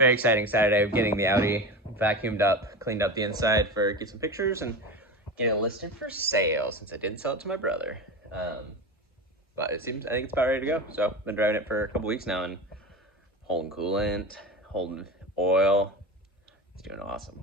Very exciting Saturday of getting the Audi vacuumed up, cleaned up the inside for get some pictures and get it listed for sale since I did sell it to my brother. But I think it's about ready to go. So I've been driving it for a couple weeks now and holding coolant, holding oil. It's doing awesome.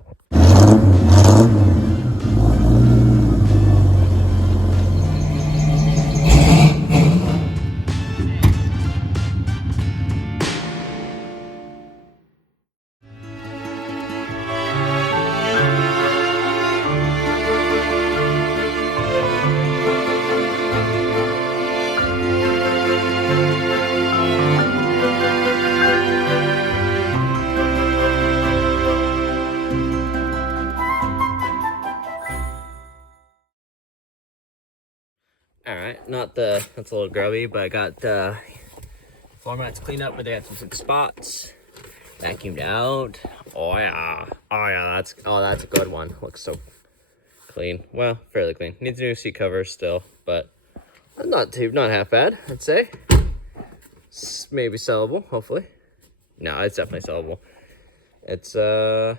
Alright, that's a little grubby, but I got floor mats cleaned up, but they had some spots. Vacuumed out. Oh yeah, that's a good one. Looks so clean. Well, fairly clean. Needs a new seat cover still, but not half bad, I'd say. It's maybe sellable, hopefully. No, it's definitely sellable. It's yeah,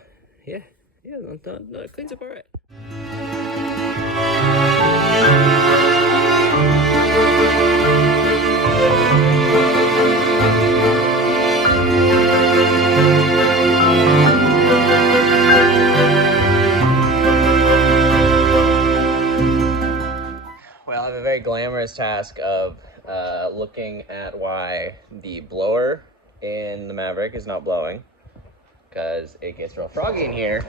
it cleans up alright. Well, I have a very glamorous task of looking at why the blower in the Maverick is not blowing, because it gets real froggy in here.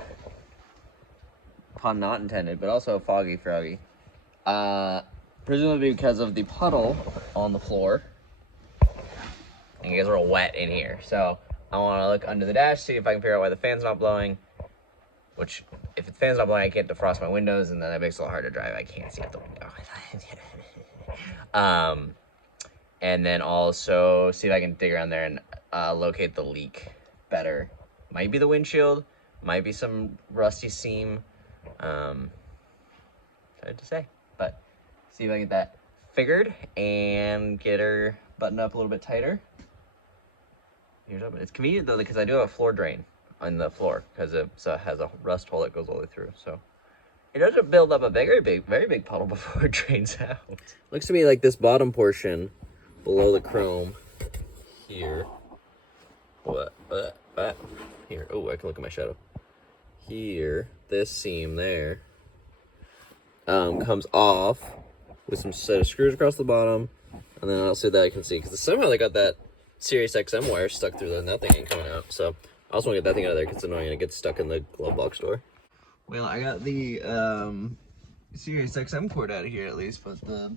Pun not intended, but also foggy froggy. Presumably because of the puddle on the floor. And it gets real wet in here. So I want to look under the dash, see if I can figure out why the fan's not blowing. Which, if the fan's not blowing, I can't defrost my windows, and then that makes it a little hard to drive. I can't see out the window. And then also see if I can dig around there and locate the leak better. Might be the windshield, might be some rusty seam. Hard to say, but see if I can get that figured and get her buttoned up a little bit tighter. Here's open. It's convenient though because I do have a floor drain on the floor because it has a rust hole that goes all the way through. So it doesn't build up a very big puddle before it drains out. Looks to me like this bottom portion below the chrome here. What? Here. Oh, I can look at my shadow. Here, this seam there comes off with some set of screws across the bottom, and then I'll see that I can see because somehow they got that Sirius XM wire stuck through there, and that thing ain't coming out. So I also want to get that thing out of there because it's annoying and it gets stuck in the glove box door. Well, I got the Sirius XM cord out of here at least, but for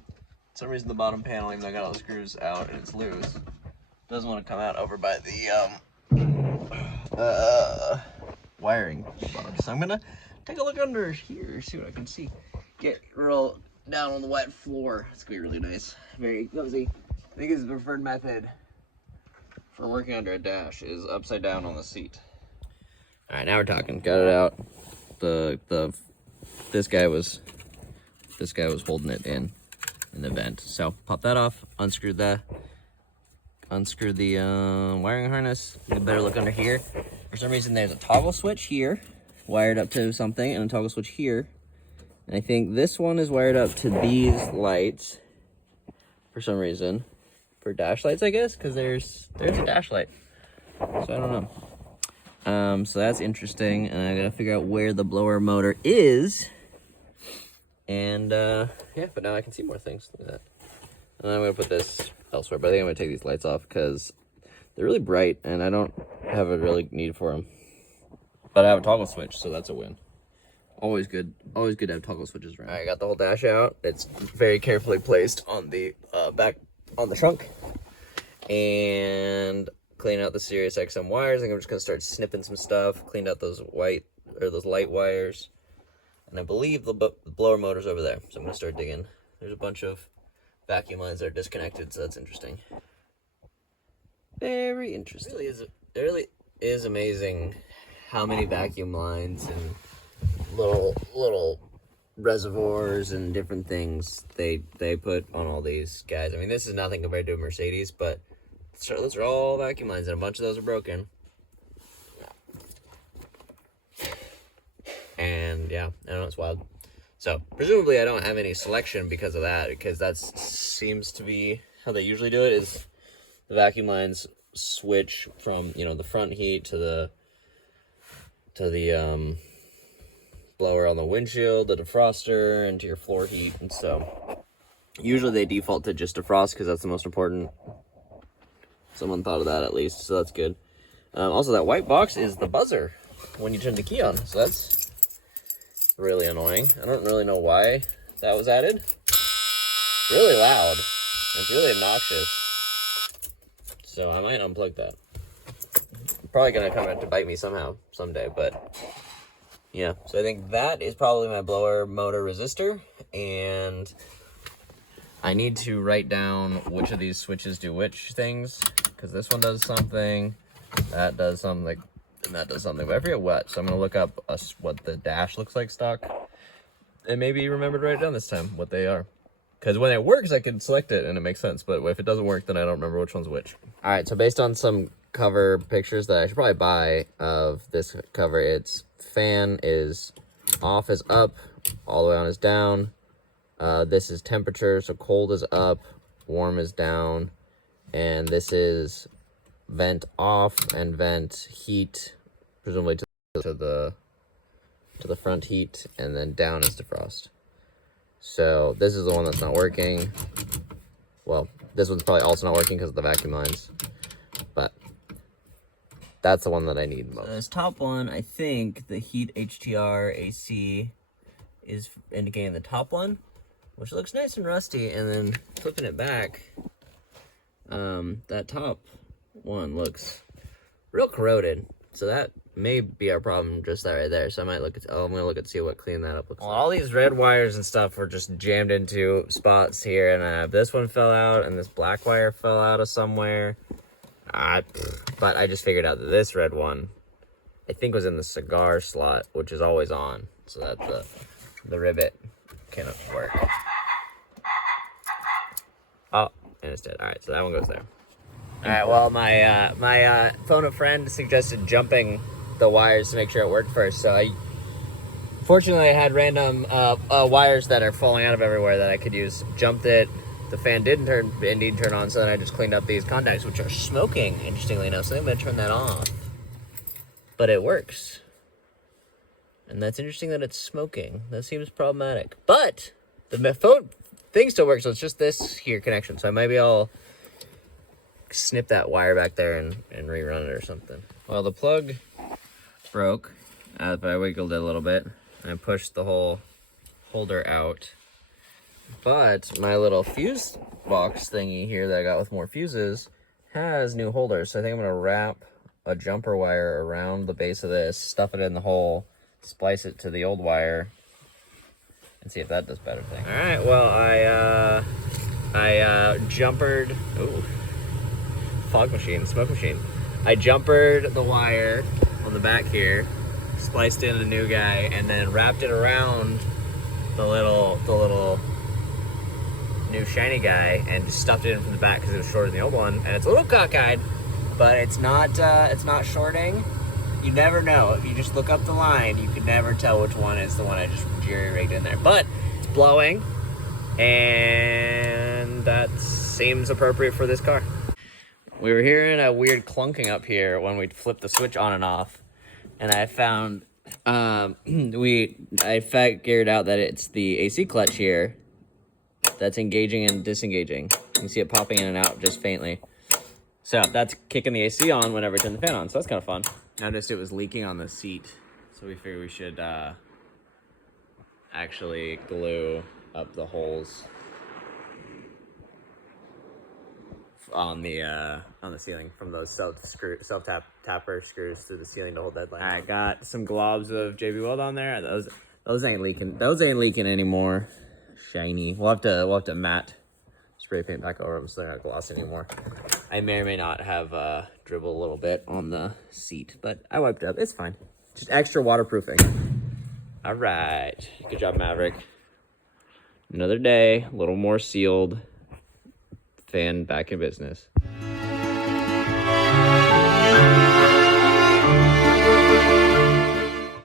some reason the bottom panel, even though I got all the screws out and it's loose, doesn't want to come out over by the wiring box. So I'm gonna take a look under here, see what I can see. Get real down on the wet floor. It's gonna be really nice, very cozy. I think it's the preferred method for working under a dash is upside down on the seat. All right, now we're talking. Got it out. This guy was holding it in the vent. So pop that off. Unscrew the wiring harness. Get a better look under here. For some reason, there's a toggle switch here, wired up to something, and a toggle switch here. And I think this one is wired up to these lights for some reason. For dash lights, I guess, because there's a dash light. So I don't know. So that's interesting, and I gotta figure out where the blower motor is. And yeah, but now I can see more things. Look at that. And I'm gonna put this elsewhere, but I think I'm gonna take these lights off because they're really bright, and I don't have a really need for them. But I have a toggle switch, so that's a win. Always good to have toggle switches around. All right, I got the whole dash out. It's very carefully placed on the back on the trunk, and clean out the Sirius XM wires. I think I'm just gonna start snipping some stuff. Cleaned out those those light wires, and I believe the blower motor's over there. So I'm gonna start digging. There's a bunch of vacuum lines that are disconnected, so that's interesting. Very interesting. It really is amazing how many vacuum lines and little reservoirs and different things they put on all these guys. I mean, this is nothing compared to a Mercedes, but those are all vacuum lines, and a bunch of those are broken. And yeah, I don't know, it's wild. So presumably I don't have any selection because of that, because that seems to be how they usually do it, is the vacuum lines switch from, you know, the front heat to the blower on the windshield, the defroster, and to your floor heat. And so usually they default to just defrost because that's the most important. Someone thought of that at least, so that's good. Also, that white box is the buzzer when you turn the key on, so that's really annoying. I don't really know why that was added. It's really loud. It's really obnoxious. So I might unplug that. Probably gonna come out to bite me somehow, someday, but yeah. So I think that is probably my blower motor resistor, and I need to write down which of these switches do which things, because this one does something, that does something, and that does something, but I forget what. So I'm gonna look up what the dash looks like stock, and maybe remember to write it down this time what they are. Because when it works, I can select it and it makes sense, but if it doesn't work, then I don't remember which one's which. All right, so based on some cover pictures that I should probably buy of this cover, its fan is off is up, all the way on is down. This is temperature, so cold is up, warm is down, and this is vent off and vent heat, presumably to the front heat, and then down is defrost. So this is the one that's not working. Well, this one's probably also not working because of the vacuum lines, but that's the one that I need most. This top one, I think the heat HTR AC is indicating the top one, which looks nice and rusty, and then flipping it back, that top one looks real corroded. So that may be our problem, just that right there. So I might look at, I'm gonna look and see what clean that up looks like. All these red wires and stuff were just jammed into spots here, and this one fell out, and this black wire fell out of somewhere. But I just figured out that this red one, I think, was in the cigar slot, which is always on, so that the rivet cannot work. Oh, and it's dead. All right, so that one goes there. All right, well, my phone a friend suggested jumping the wires to make sure it worked first. So fortunately, I had random wires that are falling out of everywhere that I could use. Jumped it. The fan didn't indeed turn on, so then I just cleaned up these contacts, which are smoking, interestingly enough. So I'm going to turn that off. But it works. And that's interesting that it's smoking. That seems problematic. But the phone thing still works, so it's just this here connection. So maybe I'll snip that wire back there and rerun it or something. Well, the plug broke, but I wiggled it a little bit, and I pushed the whole holder out. But my little fuse box thingy here that I got with more fuses has new holders, so I think I'm gonna wrap a jumper wire around the base of this, stuff it in the hole, splice it to the old wire, and see if that does better thing. All right, well, I jumpered, ooh, fog machine, smoke machine. I jumpered the wire on the back here, spliced in a new guy, and then wrapped it around the little new shiny guy, and just stuffed it in from the back because it was shorter than the old one. And it's a little cockeyed, but it's not shorting. You never know. If you just look up the line, you can never tell which one is the one I just jerry-rigged in there. But it's blowing, and that seems appropriate for this car. We were hearing a weird clunking up here when we flipped the switch on and off, and I found I figured out that it's the AC clutch here that's engaging and disengaging. You can see it popping in and out just faintly. So that's kicking the AC on whenever I turn the fan on, so that's kind of fun. Noticed it was leaking on the seat, so we figured we should actually glue up the holes on the ceiling from those self-tapper screws through the ceiling to hold that line. I got some globs of JB Weld on there. Those ain't leaking. Those ain't leaking anymore. Shiny. We'll have to matte spray paint back over them so they're not glossy anymore. I may or may not have dribbled a little bit on the seat, but I wiped it up. It's fine. Just extra waterproofing. All right. Good job, Maverick. Another day, a little more sealed. Fan back in business.